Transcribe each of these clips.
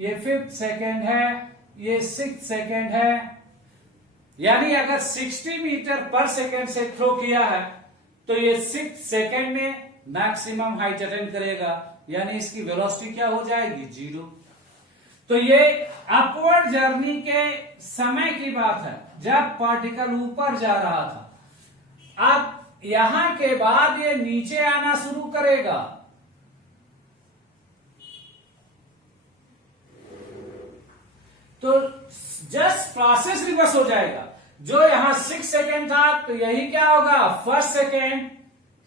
ये 5th second है, ये 6th सेकेंड है। यानी अगर 60 मीटर पर सेकेंड से थ्रो किया है तो ये 6th सेकेंड में मैक्सिमम हाइट अटेंड करेगा, यानी इसकी वेलोसिटी क्या हो जाएगी, 0। तो ये अपवर्ड जर्नी के समय की बात है जब पार्टिकल ऊपर जा रहा था। अब यहां के बाद ये नीचे आना शुरू करेगा, तो जस्ट प्रोसेस रिवर्स हो जाएगा। जो यहां 6 सेकेंड था तो यही क्या होगा, first second,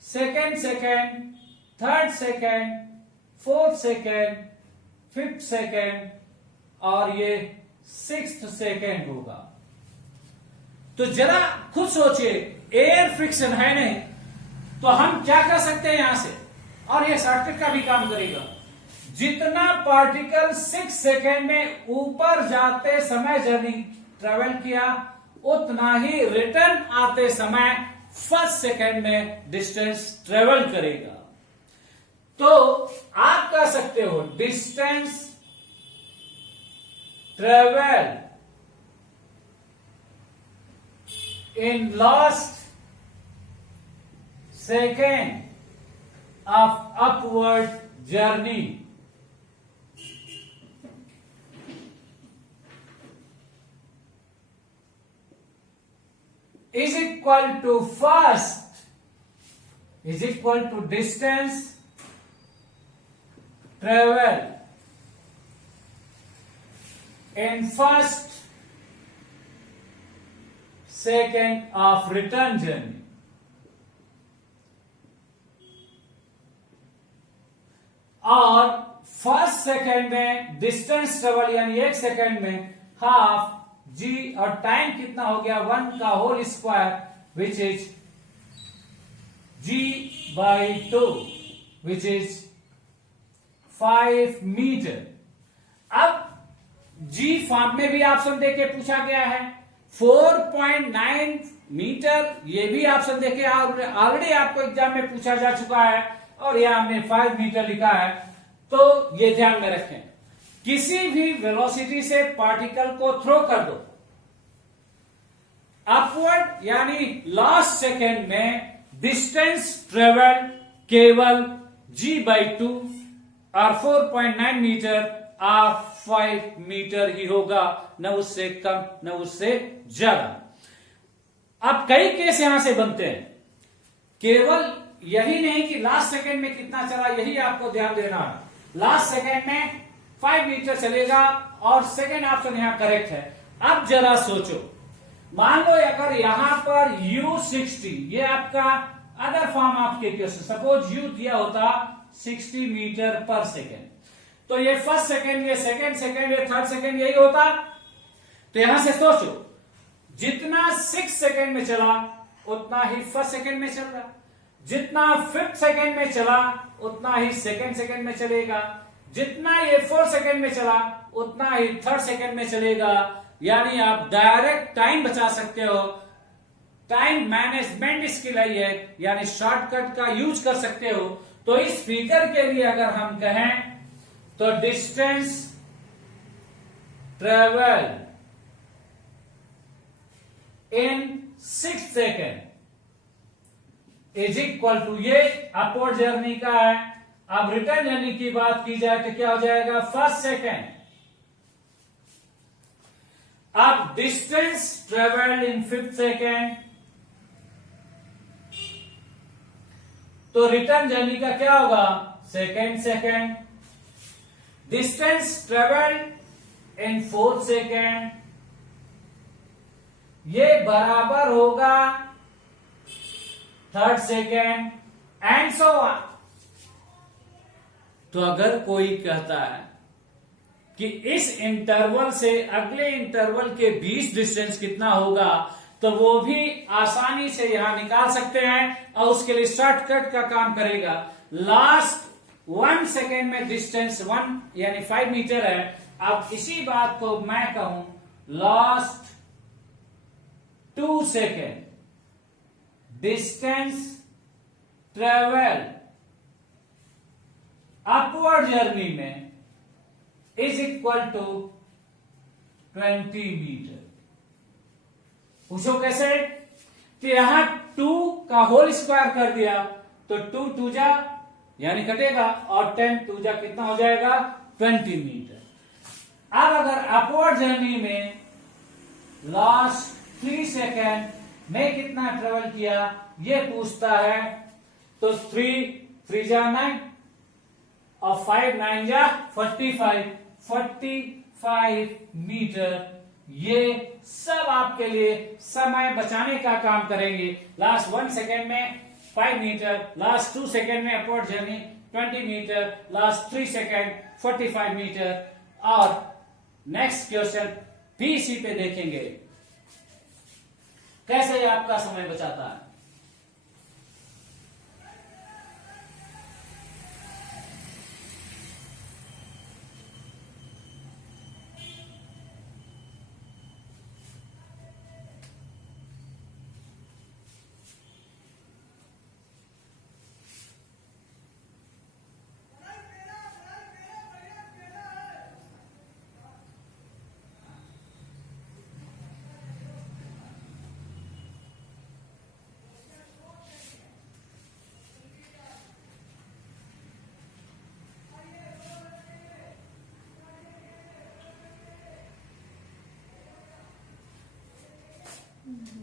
second second, third second, fourth second, 5th second और ये 6th सेकेंड होगा। तो जरा खुद सोचिए, एयर फ्रिक्शन है नहीं तो हम क्या कर सकते हैं यहां से, और ये शॉर्टकट का भी काम करेगा। जितना पार्टिकल 6 सेकेंड में ऊपर जाते समय जर्नी ट्रेवल किया, उतना ही रिटर्न आते समय फर्स्ट सेकेंड में डिस्टेंस ट्रेवल करेगा। तो आप कह सकते हो distance travel in last second of upward journey is equal to first is equal to distance travel in first second of return journey। और फर्स्ट सेकेंड में डिस्टेंस ट्रेवल यानी 1 सेकेंड में हाफ जी, और टाइम कितना हो गया, 1 का whole square which is g/2 which is 5 metre. अब जी फॉर्म में भी ऑप्शन देके पूछा गया है, 4.9 मीटर ये भी ऑप्शन देके ऑलरेडी आपको एग्जाम में पूछा जा चुका है, और यहां हमने 5 मीटर लिखा है। तो ये ध्यान में रखें, किसी भी वेलोसिटी से पार्टिकल को थ्रो कर दो, अपवर्ड यानी लास्ट सेकेंड में डिस्टेंस ट्रेवल केवल g/2 और 4.9 मीटर और 5 मीटर ही होगा, न उससे कम न उससे ज्यादा। अब कई केस यहां से बनते हैं, केवल यही नहीं कि लास्ट सेकेंड में कितना चला, यही आपको ध्यान देना है। लास्ट सेकेंड में 5 मीटर चलेगा और सेकेंड ऑप्शन यहां करेक्ट है। अब जरा सोचो, मान लो अगर यहां पर u60, ये आपका अदर फॉर्म ऑफ के क्वेश्चन, सपोज u दिया होता 60 मीटर पर सेकेंड, तो ये फर्स्ट सेकेंड, ये सेकेंड सेकेंड, ये थर्ड सेकेंड यही होता। तो यहां से सोचो, जितना 6 सेकेंड में चला उतना ही फर्स्ट सेकेंड में चल रहा, जितना 5th सेकेंड में चला उतना ही सेकेंड सेकेंड में चलेगा, जितना ये 4 सेकेंड में चला उतना ही थर्ड सेकेंड में चलेगा। यानी आप डायरेक्ट टाइम बचा सकते हो, टाइम मैनेजमेंट स्किल है, यानी शॉर्टकट का यूज कर सकते हो। तो इस फिगर के लिए अगर हम कहें तो distance travel in 6 second is equal to, ये अपवर्ड जर्नी का है। अब रिटर्न जर्नी की बात की जाए तो क्या हो जाएगा, फर्स्ट सेकेंड। अब distance travelled in 5th second, तो रिटर्न जर्नी का क्या होगा, second second. Distance travelled in 4th second, ये बराबर होगा 3rd second and so on. तो अगर कोई कहता है कि इस इंटरवल से अगले इंटरवल के बीच डिस्टेंस कितना होगा, तो वो भी आसानी से यहां निकाल सकते हैं, और उसके लिए शॉर्टकट का काम करेगा। लास्ट 1 सेकेंड में डिस्टेंस 1 यानी 5 मीटर है। अब इसी बात को मैं कहूं last 2 second distance travel upward journey में इज इक्वल टू 20 मीटर। पूछो कैसे? तो यहां 2 का होल स्क्वायर कर दिया तो 2 2 जा यानी कटेगा और 10 2 जा कितना हो जाएगा 20 मीटर। अब अगर अपवर्ड जर्नी में लास्ट 3 सेकेंड में कितना ट्रेवल किया ये पूछता है तो 3 3 जा 9 और 5 9 जा 45 मीटर। ये सब आपके लिए समय बचाने का काम करेंगे। लास्ट 1 सेकेंड में 5 मीटर, लास्ट 2 सेकेंड में upward journey 20 metre, last 3 second 45 metre. और नेक्स्ट क्वेश्चन भी इसी पे देखेंगे कैसे ये आपका समय बचाता है।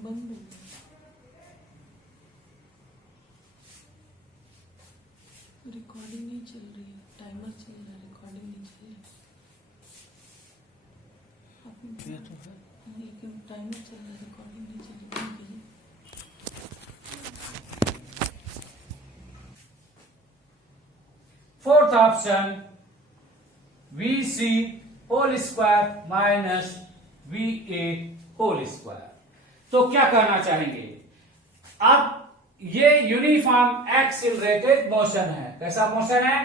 बंद रिकॉर्डिंग नहीं चल रही है, टाइमर चल रहा है, रिकॉर्डिंग नहीं चल रही। लेकिन टाइमर चल रहा है, रिकॉर्डिंग नहीं चल रही। Fourth option VC whole square minus VA whole square. तो क्या करना चाहेंगे? अब ये यूनिफॉर्म एक्सिलरेटेड मोशन है। कैसा मोशन है?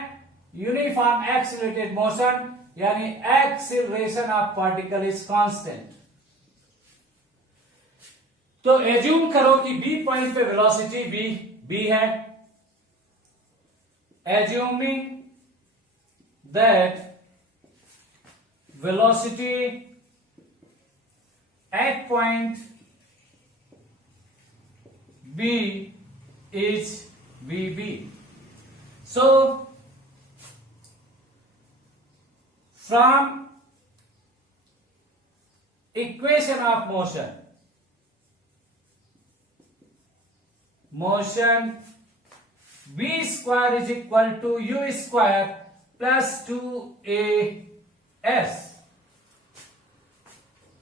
यूनिफॉर्म एक्सिलरेटेड मोशन यानी acceleration of particle is constant. तो एज्यूम करो कि बी पॉइंट पे वेलोसिटी v है। Assuming that velocity at point B is VB. So from equation of motion V square is equal to U square plus 2AS।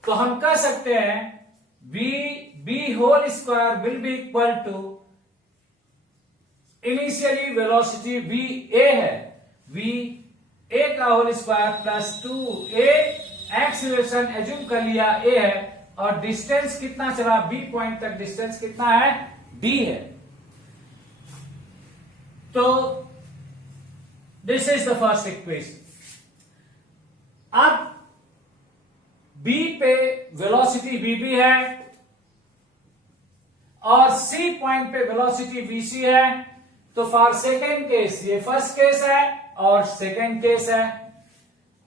तो हम कह सकते हैं B whole square will be equal to initially velocity VA है, VA का whole square plus 2A acceleration assume कर लिया A है और डिस्टेंस कितना चला B पॉइंट तक, डिस्टेंस कितना है D है। तो this is the first equation. अब B पे वेलोसिटी VB है और C पॉइंट पे वेलोसिटी VC है। तो फॉर सेकेंड केस, ये फर्स्ट केस है और सेकेंड केस है।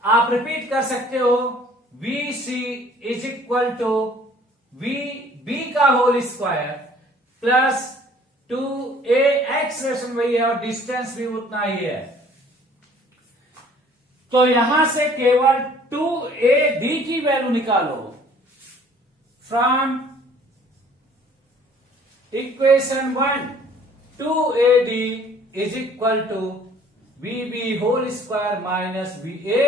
आप रिपीट कर सकते हो VC is equal to VB का whole square plus 2A expression वही है और डिस्टेंस भी उतना ही है। तो यहां से केवल 2AD की वैल्यू निकालो। From equation 1 2AD is equal to VB whole square minus VA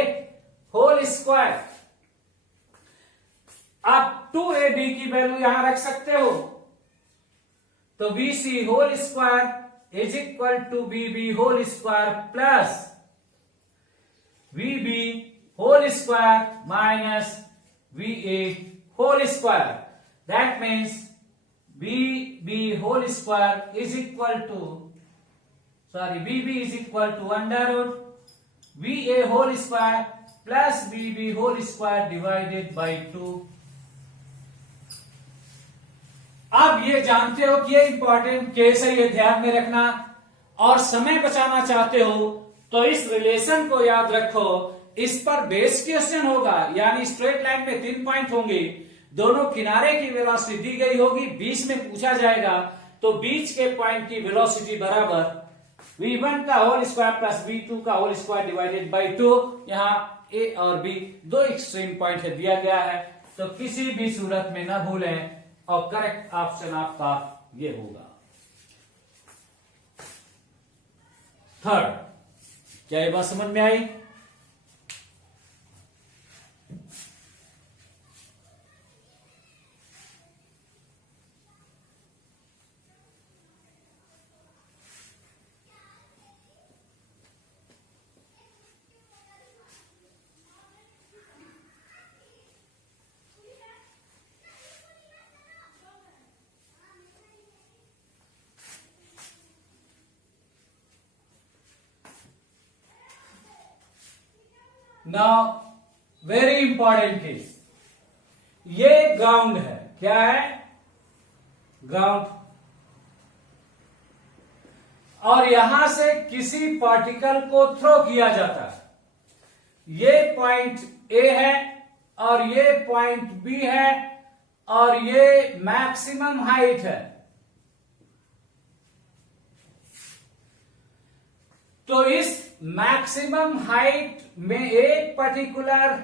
whole square. आप 2AD की वैल्यू यहां रख सकते हो तो VC whole square is equal to VB whole square plus VB whole square minus VA whole square. That means VB whole square is equal to, VB is equal to under root VA whole square plus VB whole square divided by 2। अब ये जानते हो कि ये important case है, ये ध्यान में रखना। और समय बचाना चाहते हो तो इस रिलेशन को याद रखो, इस पर बेस क्वेश्चन होगा, यानी स्ट्रेट लाइन में 3 पॉइंट होंगे, दोनों किनारे की वेलोसिटी दी गई होगी, बीच में पूछा जाएगा, तो बीच के पॉइंट की वेलोसिटी बराबर v1 का होल स्क्वायर प्लस v2 का होल स्क्वायर डिवाइडेड बाई 2। यहां a और b दो एक्सट्रीम पॉइंट है दिया गया है, तो किसी भी सूरत में ना भूलें और करेक्ट ऑप्शन आपका ये होगा थर्ड। क्या ये बात समझ में आई? नाउ वेरी इंपॉर्टेंट केस, ये ग्राउंड है। क्या है? ग्राउंड। और यहां से किसी पार्टिकल को थ्रो किया जाता है। ये पॉइंट ए है और ये पॉइंट बी है और ये मैक्सिमम हाइट है। तो इस मैक्सिमम हाइट में एक पर्टिकुलर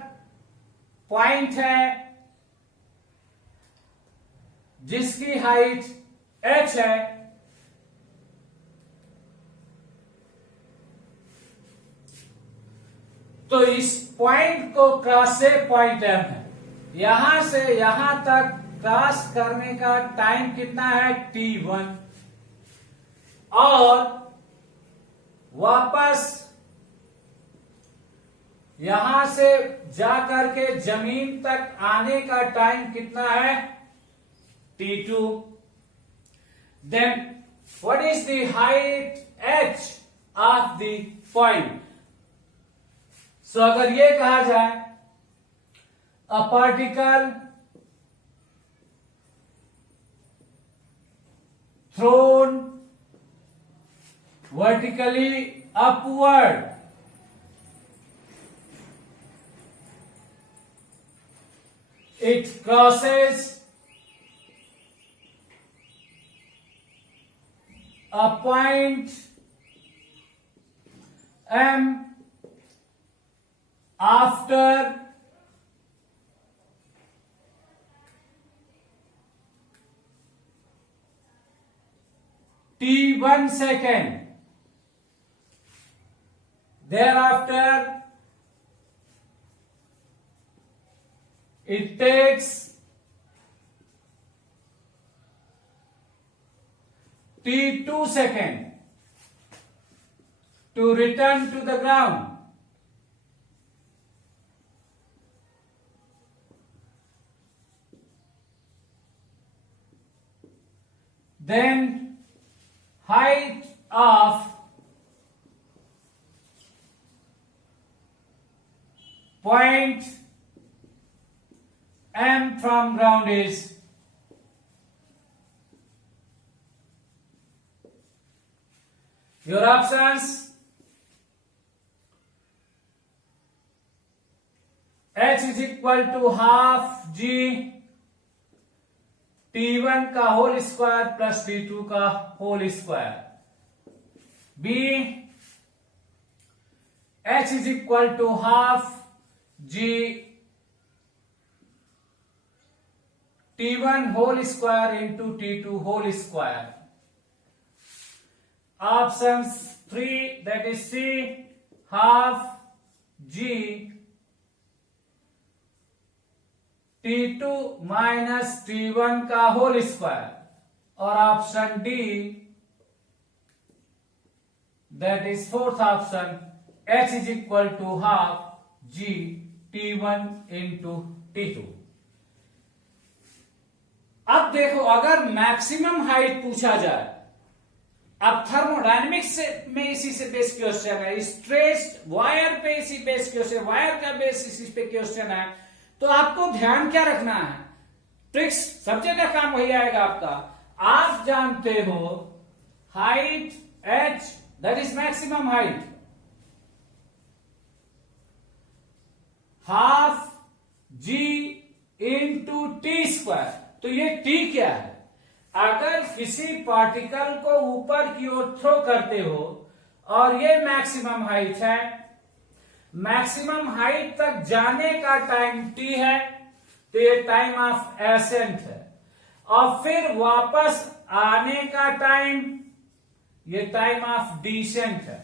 पॉइंट है जिसकी हाइट h है, तो इस पॉइंट को क्रॉस से पॉइंट m है, यहां से यहां तक क्रॉस करने का टाइम कितना है? t1। और वापस यहां से जाकर के जमीन तक आने का टाइम कितना है? t2। Then what is the height h of the point? So अगर ये कहा जाए a particle thrown vertically upward, it crosses a point M after t1 second. Thereafter, it takes t2 second to return to the ground. Then height of point M from ground is your options H is equal to half G T1 का whole square plus T2 का whole square. B H is equal to half G T1 whole square into T2 whole square. Options 3, that is C, half G T2 minus T1 का whole square, और option D that is fourth option H is equal to half G T1 into T2। अब देखो, अगर maximum height पूछा जाए, अब thermodynamics में इसी से बेस क्वेश्चन है, स्ट्रेस्ड वायर पे इसी बेस क्वेश्चन, वायर का बेस इसी पे क्वेश्चन है, तो आपको ध्यान क्या रखना है? ट्रिक्स सब जगह काम वही आएगा आपका। आप जानते हो height h that is maximum height, g into T square. तो ये t क्या है? अगर किसी पार्टिकल को ऊपर की ओर थ्रो करते हो और ये मैक्सिमम हाइट है, मैक्सिमम हाइट तक जाने का टाइम t है, तो ये टाइम ऑफ एसेंट है, और फिर वापस आने का टाइम, ये टाइम ऑफ डिसेंट है।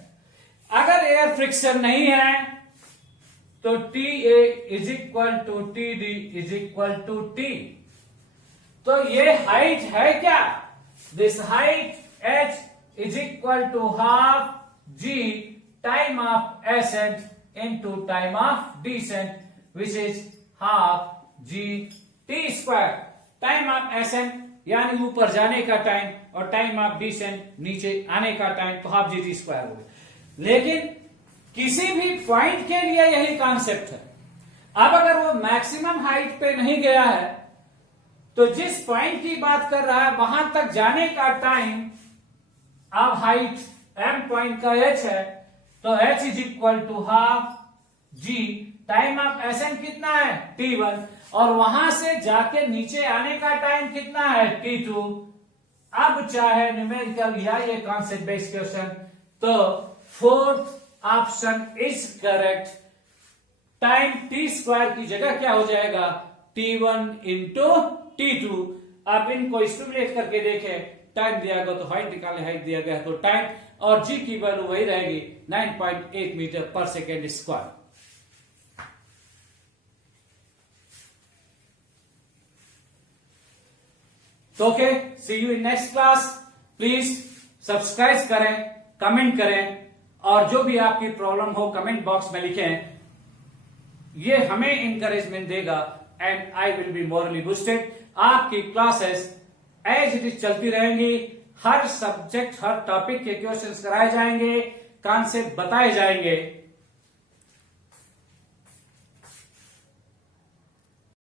अगर एयर फ्रिक्शन नहीं है तो T A is equal to T D is equal to T. तो ये हाइट है क्या? This height h is equal to half g time of ascent into time of descent, which is half g t square. Time of ascent यानी ऊपर जाने का time और time of decent नीचे आने का टाइम, तो हाफ जी टी स्क्वायर हो गया। लेकिन किसी भी पॉइंट के लिए यही कॉन्सेप्ट है। अब अगर वो मैक्सिमम हाइट पे नहीं गया है तो जिस पॉइंट की बात कर रहा है वहां तक जाने का टाइम, अब हाइट m पॉइंट का h है, तो h is equal to half g time of ascent कितना है? t1, और वहां से जाके नीचे आने का टाइम कितना है? t2। अब चाहे न्यूमेरिकल या ये कॉन्सेप्ट बेस्ड क्वेश्चन, तो fourth option is correct. Time T square की जगह क्या हो जाएगा? t1 into t2। अब इनको स्टिमुलेट करके देखें, टाइम दिया गया तो हाइट निकाले, हाइट दिया गया तो टाइम, और g की वैल्यू वही रहेगी 9.8 मीटर पर सेकेंड स्क्वायर। तो okay, see you in next class. Please subscribe करें, कमेंट करें, और जो भी आपकी प्रॉब्लम हो कमेंट बॉक्स में लिखें। ये हमें इंकरेजमेंट देगा and I will be morally boosted. आपकी क्लासेस एज इट इज चलती रहेंगी। हर सब्जेक्ट, हर टॉपिक के क्वेश्चंस कराए जाएंगे, कॉन्सेप्ट बताए जाएंगे।